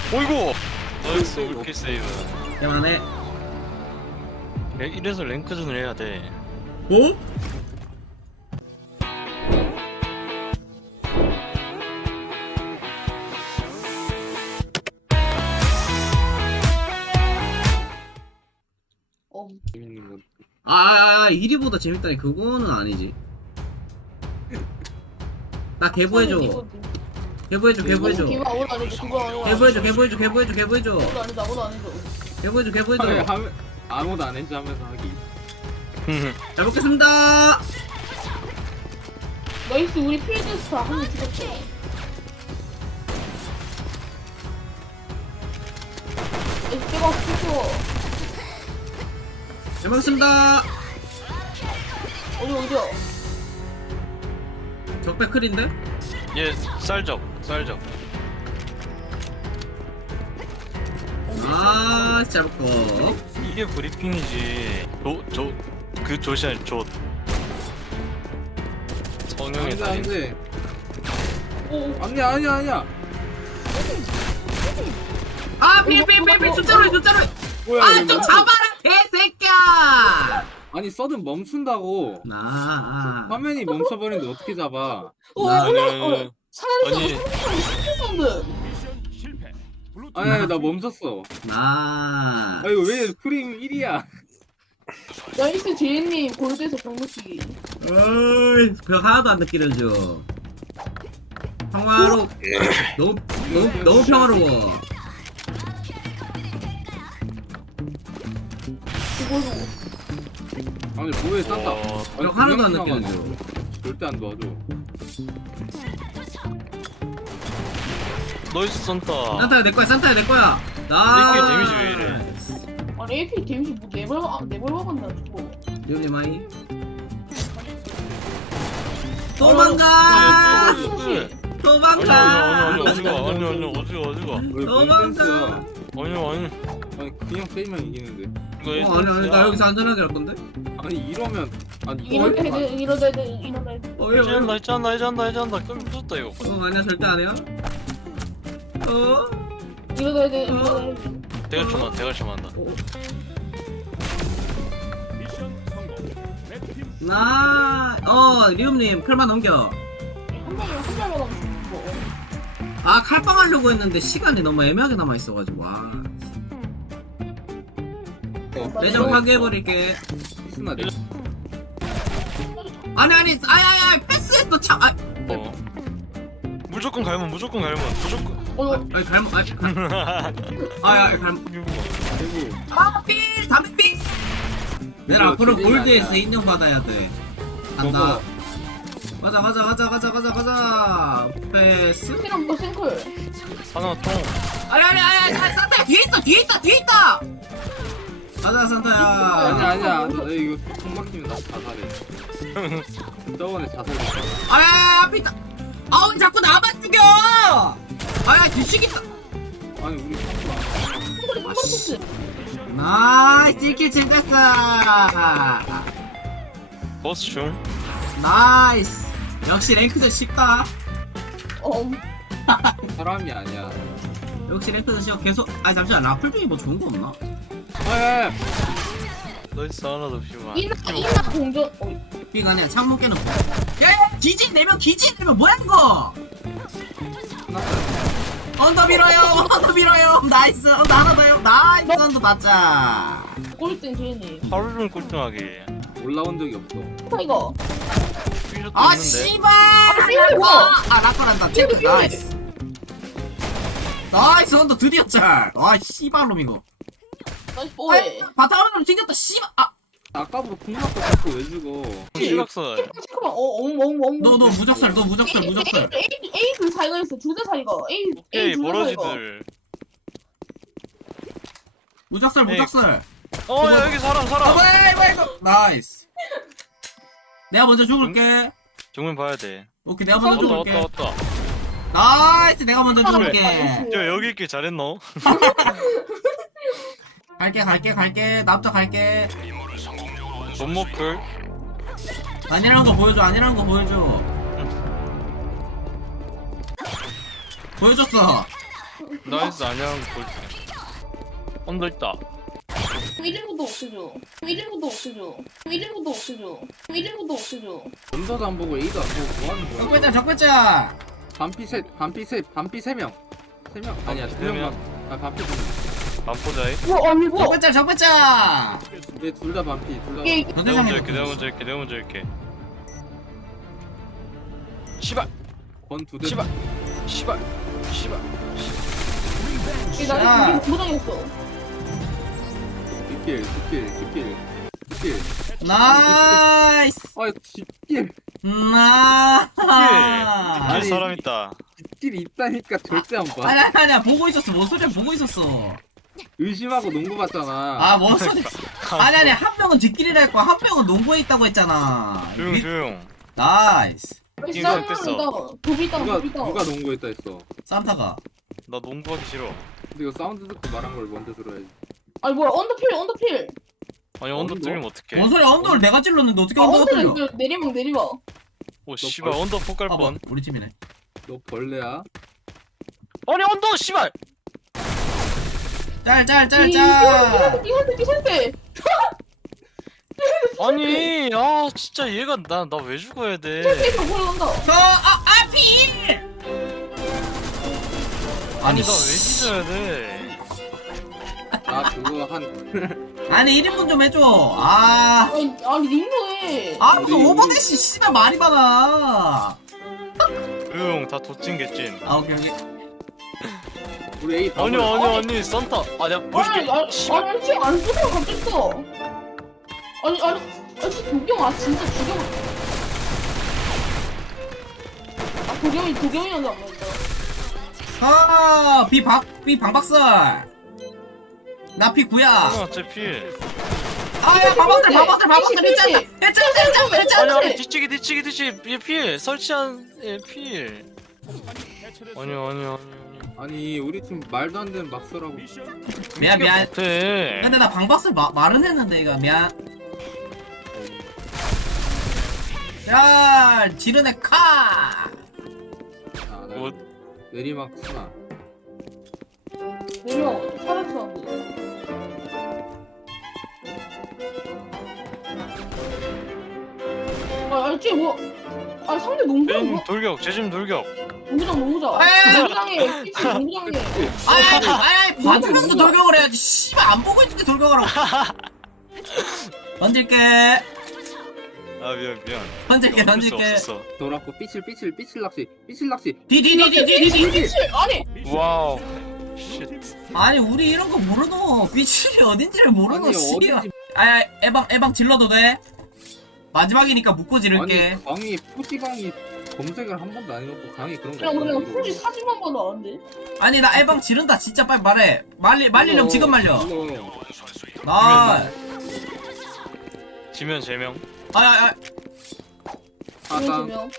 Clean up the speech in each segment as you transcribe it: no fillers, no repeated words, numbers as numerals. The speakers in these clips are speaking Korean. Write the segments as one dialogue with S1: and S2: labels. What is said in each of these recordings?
S1: 어이구! 나이스 이렇게 세이브.
S2: 야만해.
S1: 이래서 랭크전을 해야 돼.
S2: 어?
S3: 재밌는 건.
S2: 이리보다 재밌다니 그거는 아니지. 나 개보해줘. 개보해줘. 개보해줘.
S3: 아무도 안 해줘 하면서 하기.
S2: 잘 먹겠습니다.
S4: 나이스 우리 필드스타 한 명 죽였어. 내가 죽어.
S2: 잘 먹겠습니다.
S4: 어디야?
S2: 적배 클인데?
S1: 얘 쌀적.
S2: 잘 먹고.
S1: 이게 브리핑이지. 그 조시 아니 조. 성형의 달인.
S3: 안돼.
S4: 오.
S3: 아니야.
S2: 필 숫자로.
S3: 뭐야?
S2: 좀 잡아라 개새끼야.
S3: 아니 서든 멈춘다고. 화면이 멈춰버리는데 어떻게 잡아?
S1: 아니
S4: 사람이 사운드.
S3: 아니 나 멈췄어. 아 이거 왜 프레임 1이야?
S4: 나이스 제이님 골드에서 병무치기.
S2: 어이, 벽 하나도 안 느끼려줘. 너무 평화로워.
S4: 이거도.
S3: 아니 뭐해 산타?
S2: 벽 하나도 안 느끼려줘.
S3: 절대 안 도와줘.
S1: 너이스 산타.
S2: 산타야 내 거야.
S1: 이렇게 데미지 왜 이래?
S4: 아니 AP 데미지 뭐 네벌 먹었나 저거.
S2: 리온님 아이. 도망가.
S1: 아니 어디가.
S3: 왜
S2: 도망가.
S3: 넌센스야?
S1: 아니.
S3: 아니 그냥 세이면 이기는데.
S1: 이거
S2: 아니 나 여기서 안전하게 할 건데.
S3: 아니 이러면 아니
S4: 이러다 해도.
S1: 해잔다. 끔 무섭다 이거.
S2: 아니야 절대 안 해요.
S4: 이러다 해도.
S1: 대갈쳐만다.
S2: 리움님 칼만 넘겨.
S4: 한 방에 가면 죽고.
S2: 칼빵 하려고 했는데 시간이 너무 애매하게 남아 있어가지고. 내장 파괴해버릴게.
S3: 신나.
S2: 아니 패스했어 참.
S1: 무조건 갈면.
S2: 아니 갈면. 갈면. 필 담배 필. 내가 앞으로 골드에서 인정 받아야 돼. 간다. 가자. 패스.
S4: 스피랑 뭐 생클.
S1: 하나 통.
S2: 아니 산타야 뒤에 있다. 가자 산타야.
S3: 아니야. 나 이거 통 막히면 나 자살해. 저번에 자살했어.
S2: 앞에 있다. 왜 자꾸 나만 죽여. 뒤치겠다.
S3: 아니 우리
S4: 한
S2: 씨. 나이스 1킬 챙겼어.
S1: 버스 중.
S2: 나이스. 역시 랭크전 쉽다.
S3: 사람이 아니야.
S2: 역시 랭크전 쉬워. 계속. 잠시만 라플 중에 뭐 좋은 거 없나?
S1: 너이스 하나도 없지만.
S4: 이나 공전.
S2: 삐가 아니야 창문 깨는 거. 야 기진 내면 뭐야 이거. 언더 밀어요. 나이스. 하나 더요. 나이스. 언더 닫자.
S4: 꼴등 제이님.
S1: 하루 종일 꼴등하게.
S3: 올라온 적이 없어.
S4: 이거.
S2: 씨발. 라커란다. 체크.
S4: 피우래.
S2: 나이스. 언더 드디어 짤. 씨발놈 이거.
S4: 나이스 뽀해.
S2: 바탕화면으로 튕겼다. 씨발.
S3: 아까부터 풍막도 자꾸 왜 죽어?
S1: 시각설.
S4: 잠깐만.
S2: 너 무적살.
S4: A 그 사이가 있어. 주제 사이가. A
S1: 에이
S4: 주제 사이가.
S1: 버러지들.
S2: 무적살.
S1: 야 여기 사람.
S2: 나이스. 내가 먼저 죽을게.
S1: 정면 봐야 돼.
S2: 오케이 내가 먼저 죽을게.
S1: 왔다.
S2: 나이스. 내가 먼저 죽을게.
S1: 야 여기 있길 잘했노?
S2: 갈게. 나부터 갈게.
S1: 존모클.
S2: 아니라는 거 보여줘. 보여줬어.
S1: 나이스 안녕 골드. 언더 있다.
S4: 1인분도 없애줘. 1인분도 없애줘. 1인분도 없애줘. 1인분도 없애줘.
S3: 언더도 안 보고 A도 안 보고 뭐 하는 거야?
S2: 적배자 적배자.
S3: 반피 세 명. 아니야
S1: 세
S3: 2명만.
S1: 명.
S3: 아 반피 2명.
S1: 반포자이.
S4: 와 아니 뭐?
S2: 적배자 적배자.
S3: 얘둘 다 반피. 둘 다.
S4: 이게
S1: 내가 먼저 할게. 내가 먼저 할게. 씨발.
S3: 권두 대.
S1: 씨발.
S4: 이게
S2: 자.
S4: 나를 너무 당했어.
S3: 뒷길.
S2: 나이스.
S3: 아 뒷길.
S2: 나.
S1: 뒤에 사람 있다.
S3: 뒷길이 있다니까 절대 안 봐.
S2: 아니야 보고 있었어. 뭔 소리야 보고 있었어.
S3: 의심하고 농구 봤잖아.
S2: 아뭔 소리. 아니 한 명은 뒷길이라 했고 한 명은 농구에 있다고 했잖아.
S1: 조용.
S2: 나이스.
S1: 이거 어땠어?
S4: 도비 있다.
S3: 누가 농구했다 했어.
S2: 산타가.
S1: 나 농구하기 싫어.
S3: 근데 이거 사운드 듣고 말한 걸 먼저 들어야지.
S4: 아니 뭐야 언더필.
S1: 아니 언더
S3: 언더?
S1: 뚫리면 어떡해.
S2: 뭔 소리야 언더를 내가 찔렀는데 어떻게
S4: 아
S2: 언더가 뚫려?
S4: 언더는 내리막.
S1: 오 씨발 언더 폭갈
S2: 아 뭐,
S1: 뻔.
S2: 우리 팀이네.
S3: 너 벌레야?
S1: 아니 언더 씨발.
S2: 짤.
S4: 이한테
S1: 아니 아 진짜 얘가 나 왜 죽어야 돼.
S4: 이거 보여온다.
S2: 필!
S1: 아니 나 왜 찢어야 돼.
S3: 나 그거 한
S2: 아니 1인분 좀 해줘. 아
S4: 아니 링거에.
S2: 무슨 오버대시 씨발 말이 많아.
S1: 조용 다 도찐겠찐.
S2: 아 오케이.
S3: 우리 A 다
S1: 아니 산타. 아 내가 보여줄게. 씨발.
S4: 아니 지금 안 쓰고 갑자기 써. 아니 진짜 도경 진짜 죽여. 도경이한테 안 맞다.
S2: B 방박설. 나 P9야.
S1: 아, 제 필.
S2: 아야 방박설 있잖아.
S1: 아니 뒤치기 얘 필. 설치한 얘 필. 아니.
S3: 아니 우리 팀 말도 안 되는 막 쓰라고.
S2: 미안.
S1: 못해.
S2: 근데 나 방박설 말은 했는데 이거 미안. 야 지르네 카.
S3: 나
S1: 뭐?
S3: 내리막 쓰나.
S4: 내려 사라졌는데. 알지 뭐? 아니 상대 농구장
S1: 뺀
S4: 뭐?
S1: 돌격. 재짐 돌격.
S4: 농구장.
S2: 아이.
S4: 농구장에 피치 농구장에.
S2: 아이 봐주면서 돌격을 해야지. 씨발 안 보고 있는데 돌격을 하고. 던질게.
S1: 아 미안.
S2: 던질게.
S3: 돌았고 삐칠 낚시.
S2: 디디디디디디.
S4: 아니
S1: 와우. 쉣.
S2: 아니 우리 이런 거 모르노. 비칠이 어딘지를 모르노.
S3: 아니,
S2: 씨발.
S3: 어딘지-
S2: 아야 에방 질러도 돼? 마지막이니까 묶고 지를게.
S3: 아니 강의 푸시강의 검색을 한 번도 안 해놓고 강의 그런 거.
S4: 그냥
S3: 없다고.
S4: 굳이 사진만 봐도 안 돼.
S2: 아니 나 에방 지른다 진짜 빨리 말해. 말리려면 지금 말려.
S3: 이거
S2: 나
S1: 지면 제명.
S2: 아야
S3: 하단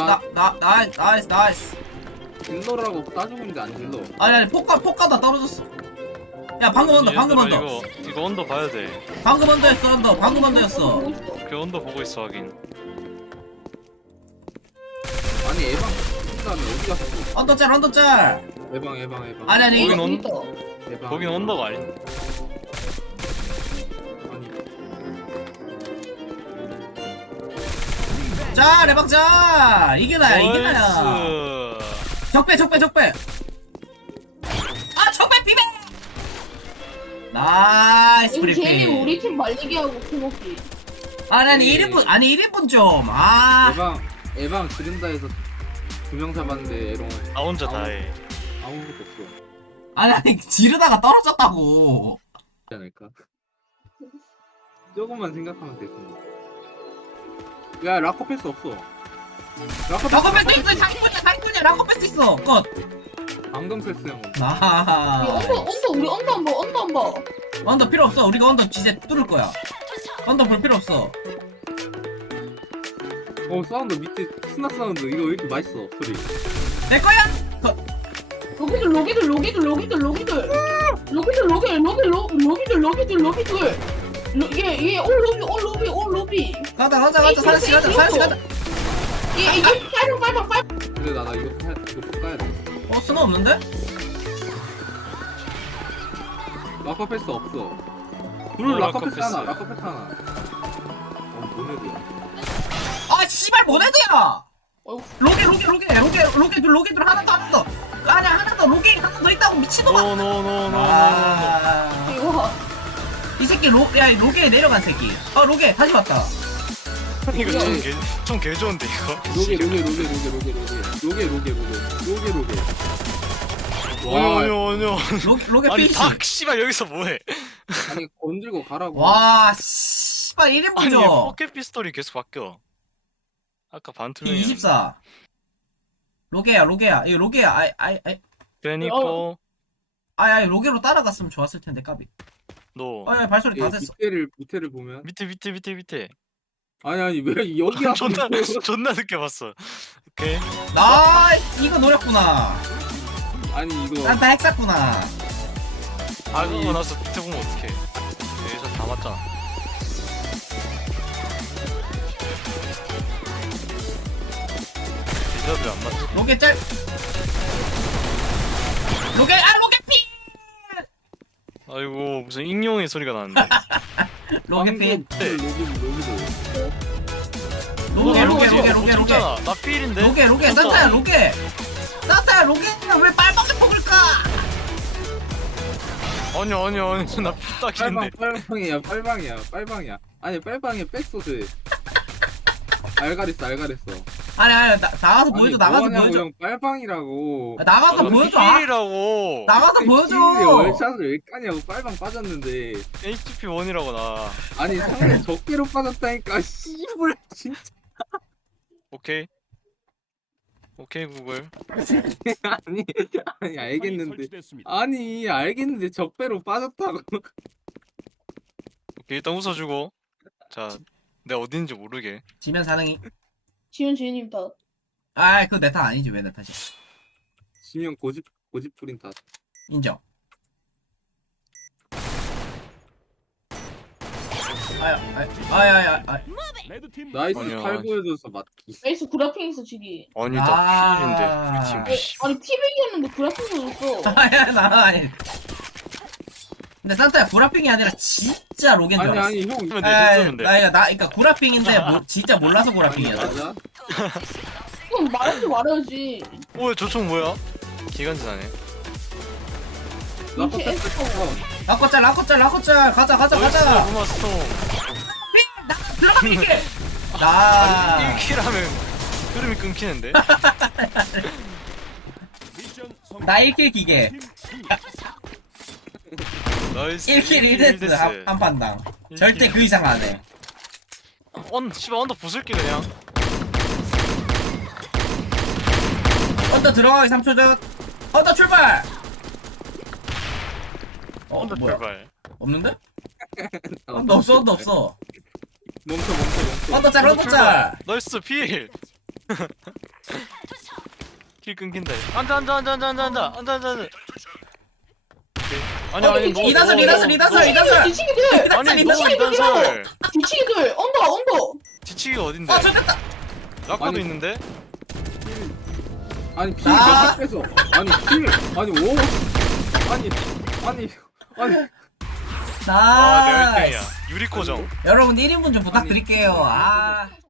S2: 나이스.
S3: 딜러라고 따지고 있는데 안 딜러.
S2: 아니 포카다 떨어졌어. 야 방금 언더.
S1: 이거 언더 봐야 돼.
S2: 방금 언더였어.
S1: 그 언더 보고 있어 하긴.
S3: 아니 에방 다음에 어디 갔어?
S2: 언더짤.
S3: 에방.
S2: 아니
S1: 거긴
S2: 이거
S3: 에방.
S1: 거긴 언더가 아닌.
S3: 아니
S2: 짤 에방짤. 이게 나야.
S1: 나이스.
S2: 적배. 아 적배 비벼. 나이스
S4: 이거 괜히
S2: 브리핑.
S4: 우리 팀 말리게 하고 팀먹기.
S2: 아니 1인분 좀. 아
S3: 에방 지른다 해서 2명 잡았는데 에롱
S1: 나 혼자 다 해.
S3: 아무것도 없어.
S2: 아니 지르다가 떨어졌다고.
S3: 그렇지 않을까? 조금만 생각하면 될 텐데. 야 라커 패스 없어.
S2: 라커패스 있어. 상군이야 라커패스 있어. 끝.
S3: 방금 패스한 거.
S2: 아
S4: 우리 언더 한 번.
S2: 언더 필요 없어. 우리가 언더 이제 뚫을 거야. 언더 볼 필요 없어.
S3: 사운드 밑에 스나 사운드 이거 왜 이렇게 맛있어 소리.
S2: 내 거야.
S4: 얘 올 로비.
S2: 가자. 사라씨 가자.
S4: 얘 빨리.
S3: 근데 나 이거 까야 돼.
S2: 스나 없는데?
S3: 라커 패스 없어. 둘 라커 패스 하나. 라커 패스 하나. 모네드야.
S2: 아 씨발 모네드야.
S4: 어이구.
S2: 로게 둘 하나 더. 아니야 하나 더 로게 하나 더 있다고 미친놈아.
S1: 노노노노노노.
S2: 아,
S4: 이거
S2: 이 새끼 로게에 내려간 새끼. 로게 다시 왔다.
S1: 이거 좀개 좋은데 이거.
S3: 로게. 와,
S1: 아니요.
S2: 로게
S1: 아니
S2: 피니시.
S1: 닭 씨발 여기서 뭐해?
S3: 아니 건들고 가라고.
S2: 와 씨발
S1: 아니
S2: 1인분죠.
S1: 포켓 피스톨이 계속 바뀌어. 아까 반투명이
S2: 24. 로게야. 이거 로게야.
S1: 베니포
S2: 로게로 따라갔으면 좋았을 텐데 까비.
S1: 너
S2: 발소리 다 됐어.
S3: 밑에를 보면
S1: 밑에.
S3: 아니 왜 여기 앞에
S1: 존나 늦게 봤어. 오케이.
S2: 나 이거 노렸구나.
S3: 아니 이거
S2: 산타 핵쌌구나.
S1: 그러고 나서 밑에 보면 어떡해. 여기서 다 맞잖아. 디저드 안 맞지?
S2: 로게 짤. 로게 피.
S1: 아이고 무슨 익룡의 소리가 나는데.
S2: 로게 피.
S3: 로게
S2: 로게.
S1: 잖아 나 필인데.
S2: 로게 산타야 로게는 왜 빨갛게 먹을까?
S1: 아니야 나 필딱인데.
S3: 빨방이야. 아니 빨방에 백소드. 알가랬어.
S2: 아니 나가서 보여줘.
S3: 형 빨방이라고.
S2: 나가서 보여줘.
S1: 필이라고.
S2: 나가서 보여줘.
S3: 월샷을 왜 까냐고. 빨방 빠졌는데.
S1: HP 1이라고 나.
S3: 아니 상대 적게로 빠졌다니까. 씨발 진짜.
S1: 오케이 구글.
S3: 아니 알겠는데 적배로 빠졌다고.
S1: 오케이 일단 웃어주고. 자 내가 어딘지 모르게.
S2: 지면 사능이.
S4: 지윤님 다.
S2: 그거 내 탓 아니지 왜 내 탓이야.
S3: 지명 고집 뿌린 다.
S2: 인정.
S3: 나이스
S1: 아니야.
S3: 칼 보여줘서 맞기.
S4: 에이스 구라핑 있어 지기.
S1: 아니
S2: 아.
S1: 나 필인데 우리 팀. 씨.
S4: 아니 피백이었는데 구라핑 보였어.
S2: 아니. 근데 산타야 구라핑이 아니라 진짜 로겐 줄 알았어.
S3: 아니 형.
S1: 그러면 내 손인데.
S2: 그러니까 구라핑인데 진짜 몰라서 구라핑이야.
S3: 맞아?
S4: 그럼 말해야지.
S1: 오 저총 뭐야? 기간지나네.
S3: 라커 패스
S2: 라코짤 가자.
S1: 나이스 부마스톤.
S2: 나 들어가 삐게.
S1: 아니 1킬 하면 흐름이 끊기는데?
S2: 나 1킬 기계.
S1: 나이스
S2: 1킬 1데스 한 판당. 절대 그 이상 안 해.
S1: 씨발 언더 부술게 그냥.
S2: 언더 들어가기 3초 전. 언더 출발.
S1: 언더
S2: 뭐야?
S1: 출발.
S2: 없는데? 언더 없어.
S3: 멈춰.
S2: 언더 짤.
S1: 나이스 필. 킬 끊긴다. 앉아. 아니 너.
S2: 이단설.
S4: 뒤치기들.
S1: 아니 너 이단설.
S4: 뒤치기들. 언더.
S1: 뒤치기가 어딘데?
S2: 좋겠다.
S1: 라커도
S3: 아니.
S1: 있는데?
S3: 아니 필몇 뺏어. 아니 필. 아니 오. 아니.
S1: 와
S2: 나
S1: 내가 1등이야. 유리코정.
S2: 여러분 1인분 좀 부탁드릴게요.